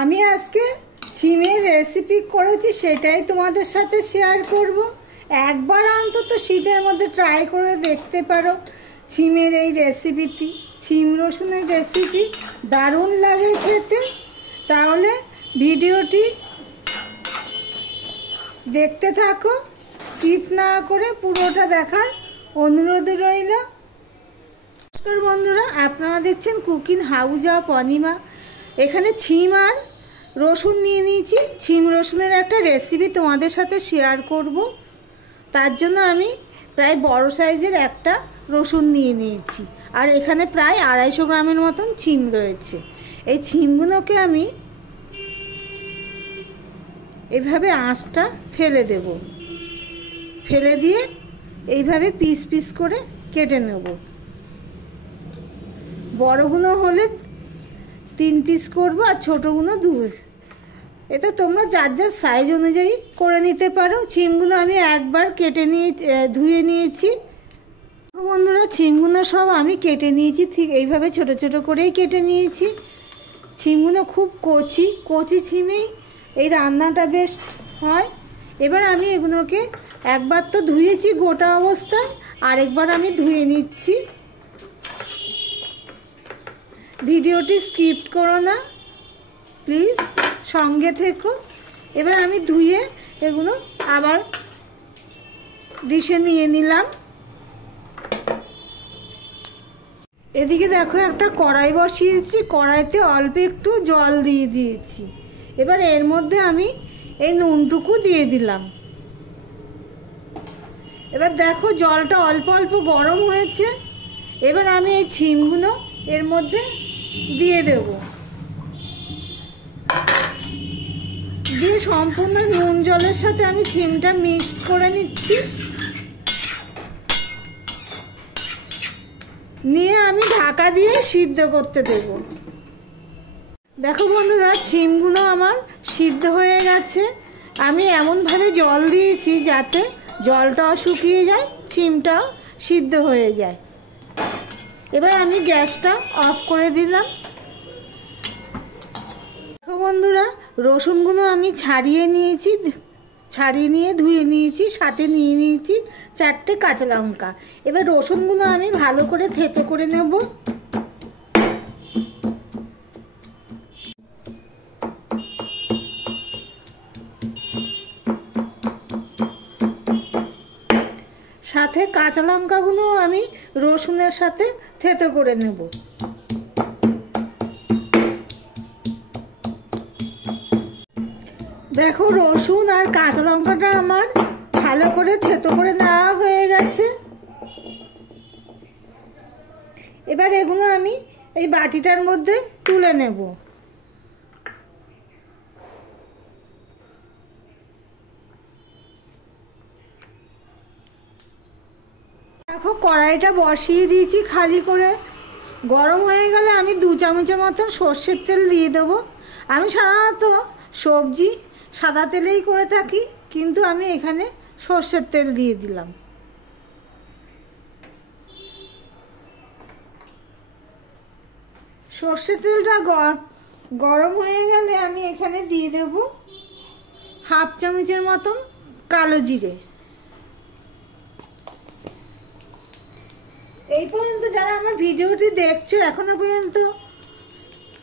আমি আজকে ছিমের রেসিপি করেছি, সেটাই তোমাদের সাথে শেয়ার করব। একবার অন্তত শীতের মধ্যে ট্রাই করে দেখতে পারো ছিমের এই রেসিপিটি। ছিম রসুনের রেসিপি দারুণ লাগে খেতে। তাহলে ভিডিওটি দেখতে থাকো, স্কিপ না করে পুরোটা দেখার অনুরোধ রইল। নমস্কার বন্ধুরা, আপনারা দেখছেন কুকিং হাউস অফ অনিমা। এখানে ছিম আর রসুন নিয়ে নিয়েছি। ছিম রসুনের একটা রেসিপি তোমাদের সাথে শেয়ার করব। তার জন্য আমি প্রায় বড় সাইজের একটা রসুন নিয়ে নিয়েছি, আর এখানে প্রায় 250 গ্রামের মতন ছিম রয়েছে। এই ছিমগুলোকে আমি এভাবে আঁশটা ফেলে দেব, ফেলে দিয়ে এইভাবে পিস পিস করে কেটে নেব। বড়গুলো হলে 3 পিস করব, আর ছোটোগুলো 2। এটা তোমরা যার যার সাইজ অনুযায়ী করে নিতে পারো। ছিমগুলো আমি একবার কেটে নিয়ে ধুয়ে নিয়েছি। বন্ধুরা, ছিমগুলো সব আমি কেটে নিয়েছি, ঠিক এইভাবে ছোট ছোট করেই কেটে নিয়েছি। ছিমগুলো খুব কচি কচি ছিমেই এই রান্নাটা বেশ হয়। এবার আমি এগুলোকে একবার তো ধুয়েছি গোটা অবস্থায়, আরেকবার আমি ধুয়ে নিচ্ছি। ভিডিওটি স্কিপ করো না প্লিজ, সঙ্গে থেকো। এবার আমি ধুয়ে এগুলো আবার ডিশে নিয়ে নিলাম। এদিকে দেখো একটা কড়াই বসিয়েছি, কড়াইতে অল্প একটু জল দিয়ে দিয়েছি। এবার এর মধ্যে আমি এই নুনটুকু দিয়ে দিলাম। এবার দেখো জলটা অল্প অল্প গরম হয়েছে। এবার আমি এই ছিমগুলো এর মধ্যে দিয়ে দেব, দিয়ে সম্পূর্ণ নুন জলের সাথে আমি ছিমটা মিক্স করে নিচ্ছি। নিয়ে আমি ঢাকা দিয়ে সিদ্ধ করতে দেব। দেখো বন্ধুরা, ছিমগুলো আমার সিদ্ধ হয়ে গেছে। আমি এমনভাবে জল দিয়েছি যাতে জলটাও শুকিয়ে যায়, ছিমটাও সিদ্ধ হয়ে যায়। এবার আমি গ্যাসটা অফ করে দিলাম। দেখো বন্ধুরা, রসুনগুলো আমি ছাড়িয়ে নিয়েছি, ছাড়িয়ে নিয়ে ধুয়ে নিয়েছি, সাথে নিয়ে নিয়েছি 4টে কাঁচা লঙ্কা। এবার রসুনগুলো আমি ভালো করে থেতো করে নেব। সাথে কাঁচা লঙ্কাগুলো আমি রসুনের সাথে থেতো করে নেব। দেখো রসুন আর কাঁচা লঙ্কাটা আমার ভালো করে থেতো করে নেওয়া হয়ে গেছে। এবার এগুলো আমি এই বাটিটার মধ্যে তুলে নেব। দেখো কড়াইটা বসিয়ে দিয়েছি খালি করে। গরম হয়ে গেলে আমি 2 চামচের মতন সর্ষের তেল দিয়ে দেবো। আমি সাধারণত সবজি সাদা তেলেই করে থাকি, কিন্তু আমি এখানে সর্ষের তেল দিয়ে দিলাম। সর্ষের তেলটা গরম হয়ে গেলে আমি এখানে দিয়ে দেব 1/2 চামচের মতন কালো জিরে। এই পর্যন্ত যারা আমার ভিডিওটি দেখছো এখনো পর্যন্ত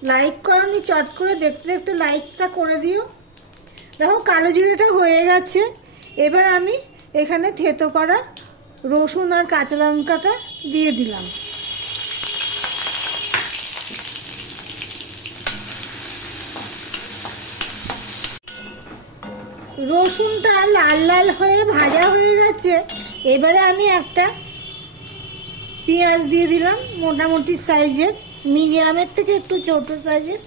লাইক করনি, চট করে দেখতে দেখতে লাইকটা করে দিও। দেখো কালো জিরেটা হয়ে গেছে। এবার আমি এখানে থেতো করা রসুন আর কাঁচা লঙ্কাটা দিয়ে দিলাম। রসুনটা লাল লাল হয়ে ভাজা হয়ে গেছে। এবারে আমি একটা পেঁয়াজ দিয়ে দিলাম, মোটামুটি সাইজের, মিডিয়ামের থেকে একটু ছোট সাইজের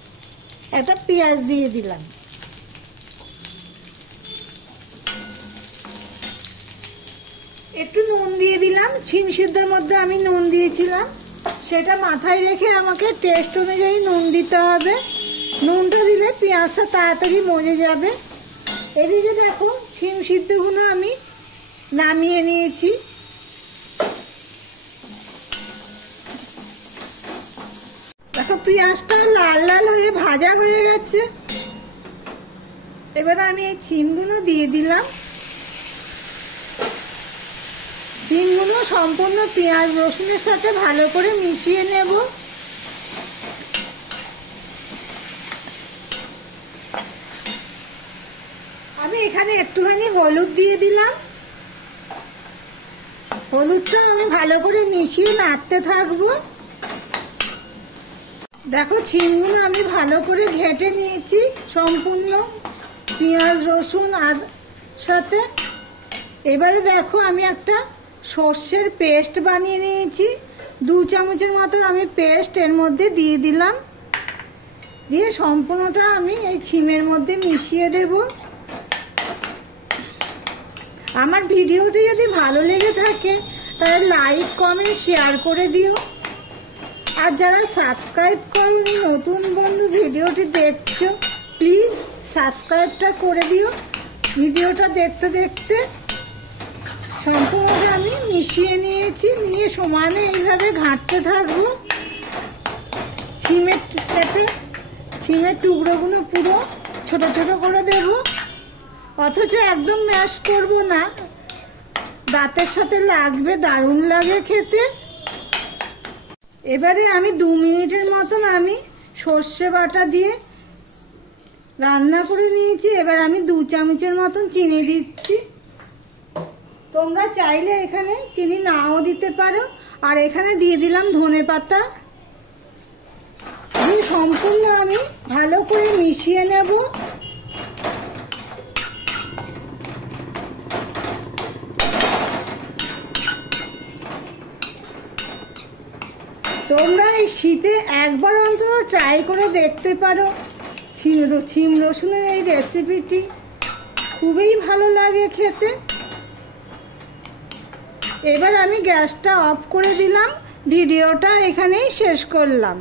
একটা পেঁয়াজ দিয়ে দিলাম। একটু নুন দিয়ে দিলাম। ছিম সিদ্ধের মধ্যে আমি নুন দিয়েছিলাম, সেটা মাথায় রেখে আমাকে টেস্ট অনুযায়ী নুন দিতে হবে। নুনটা দিলে পেঁয়াজটা তাড়াতাড়ি মজে যাবে। এদিকে দেখো ছিম সিদ্ধগুলো আমি নামিয়ে নিয়েছি। দেখো পেঁয়াজটা লাল লাল হয়ে ভাজা হয়ে গেছে। এবার আমি এই শিমগুলো দিয়ে দিলাম। শিমগুলো সম্পূর্ণ পেঁয়াজ রসুনের সাথে ভালো করে মিশিয়ে নেব। আমি এখানে একটুখানি হলুদ দিয়ে দিলাম। হলুদটা আমি ভালো করে মিশিয়ে নাড়তে থাকবো। দেখো শিমগুলো আমি ভালো করে ঘেটে নিয়েছি সম্পূর্ণ পেঁয়াজ রসুন আর সাথে। এবারে দেখো আমি একটা সর্ষের পেস্ট বানিয়ে নিয়েছি, 2 চামচের মতো আমি পেস্ট এর মধ্যে দিয়ে দিলাম। দিয়ে সম্পূর্ণটা আমি এই শিমের মধ্যে মিশিয়ে দেব। আমার ভিডিওটি যদি ভালো লেগে থাকে তাহলে লাইক কমেন্ট শেয়ার করে দিও। আর যারা সাবস্ক্রাইব করনি, নতুন বন্ধু ভিডিওটি দেখছো, প্লিজ সাবস্ক্রাইবটা করে দিও। ভিডিওটা দেখতে দেখতে সম্পূর্ণটা আমি মিশিয়ে নিয়েছি, নিয়ে সমানে এইভাবে ঘাঁটতে থাকবো। শিমের টুকরোগুলো পুরো ছোট ছোট করে দেব, অথচ একদম ম্যাশ করব না, দাঁতের সাথে লাগবে, দারুণ লাগে খেতে। এবারে আমি 2 মিনিটের মতন আমি সর্ষে বাটা দিয়ে রান্না করে নিয়েছি। এবার আমি 2 চামচের মতন চিনি দিচ্ছি। তোমরা চাইলে এখানে চিনি নাও দিতে পারো। আর এখানে দিয়ে দিলাম ধনেপাতা। দিয়ে সম্পূর্ণ আমি ভালো করে মিশিয়ে নেব। তোমরা এই শীতে একবার অন্তত ট্রাই করে দেখতে পারো শিম রসুনের এই রেসিপিটি, খুবই ভালো লাগে খেতে। এবার আমি গ্যাসটা অফ করে দিলাম, ভিডিওটা এখানেই শেষ করলাম।